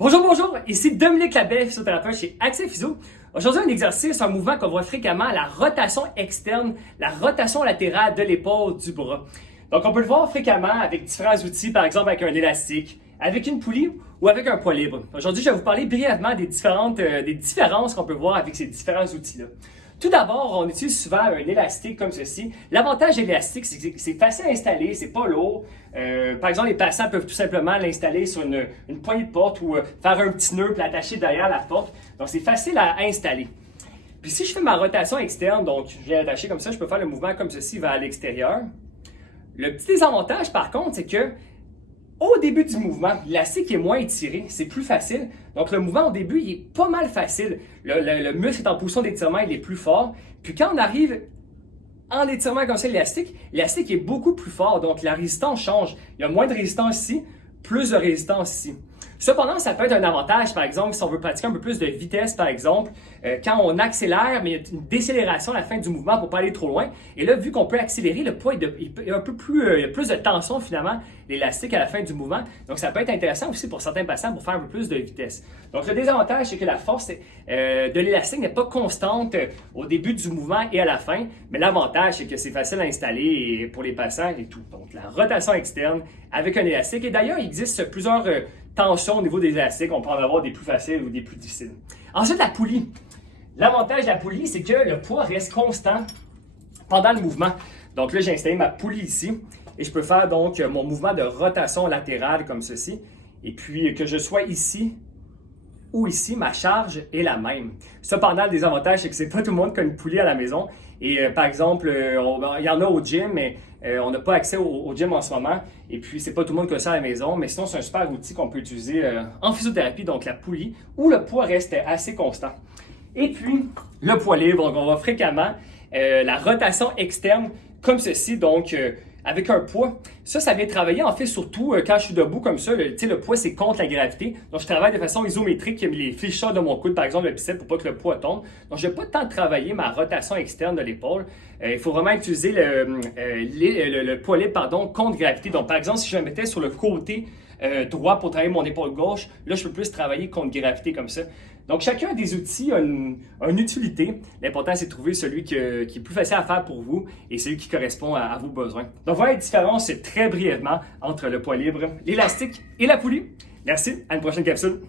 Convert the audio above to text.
Bonjour, ici Dominique Labelle, physiothérapeute chez Accès Physio. Aujourd'hui, un exercice, un mouvement qu'on voit fréquemment, la rotation externe, la rotation latérale de l'épaule du bras. Donc, on peut le voir fréquemment avec différents outils, par exemple avec un élastique, avec une poulie ou avec un poids libre. Aujourd'hui, je vais vous parler brièvement des différences qu'on peut voir avec ces différents outils-là. Tout d'abord, on utilise souvent un élastique comme ceci. L'avantage de l'élastique, c'est que c'est facile à installer, c'est pas lourd. Par exemple, les patients peuvent tout simplement l'installer sur une poignée de porte ou faire un petit nœud puis l'attacher derrière la porte. Donc, c'est facile à installer. Puis si je fais ma rotation externe, donc je viens l'attacher comme ça, je peux faire le mouvement comme ceci vers l'extérieur. Le petit désavantage, par contre, c'est que au début du mouvement, l'élastique est moins étiré, c'est plus facile. Donc, le mouvement au début, il est pas mal facile. Le muscle est en position d'étirement, il est plus fort. Puis quand on arrive en étirement comme ça, l'élastique est beaucoup plus fort. Donc, la résistance change. Il y a moins de résistance ici, plus de résistance ici. Cependant, ça peut être un avantage, par exemple, si on veut pratiquer un peu plus de vitesse, par exemple, quand on accélère, mais il y a une décélération à la fin du mouvement pour ne pas aller trop loin. Et là, vu qu'on peut accélérer, le poids est un peu plus, il y a plus de tension finalement, l'élastique à la fin du mouvement. Donc, ça peut être intéressant aussi pour certains patients pour faire un peu plus de vitesse. Donc, le désavantage, c'est que la force de l'élastique n'est pas constante au début du mouvement et à la fin. Mais l'avantage, c'est que c'est facile à installer pour les patients et tout. Donc, la rotation externe avec un élastique. Et d'ailleurs, il existe plusieurs tensions au niveau des élastiques. On peut en avoir des plus faciles ou des plus difficiles. Ensuite, la poulie. L'avantage de la poulie, c'est que le poids reste constant pendant le mouvement. Donc là, j'ai installé ma poulie ici et je peux faire donc mon mouvement de rotation latérale comme ceci. Et puis, que je sois ici ou ici, ma charge est la même. Cependant, le désavantage, c'est que c'est pas tout le monde qui a une poulie à la maison. Et par exemple, il y en a au gym, mais on n'a pas accès au gym en ce moment. Et puis, c'est pas tout le monde qui a ça à la maison. Mais sinon, c'est un super outil qu'on peut utiliser en physiothérapie, donc la poulie, où le poids reste assez constant. Et puis, le poids libre, donc on voit fréquemment la rotation externe comme ceci, donc avec un poids. Ça vient travailler en fait surtout quand je suis debout comme ça. Le poids, c'est contre la gravité. Donc, je travaille de façon isométrique, les fléchisseurs de mon coude, par exemple, le bicep, pour pas que le poids tombe. Donc, je n'ai pas le temps de travailler ma rotation externe de l'épaule. Il faut vraiment utiliser le poids libre, contre gravité. Donc, par exemple, si je me mettais sur le côté droit pour travailler mon épaule gauche, là, je peux plus travailler contre gravité comme ça. Donc, chacun des outils a une utilité. L'important, c'est de trouver celui qui est plus facile à faire pour vous et celui qui correspond à vos besoins. Donc, voilà la différence très brièvement entre le poids libre, l'élastique et la poulie. Merci, à une prochaine capsule.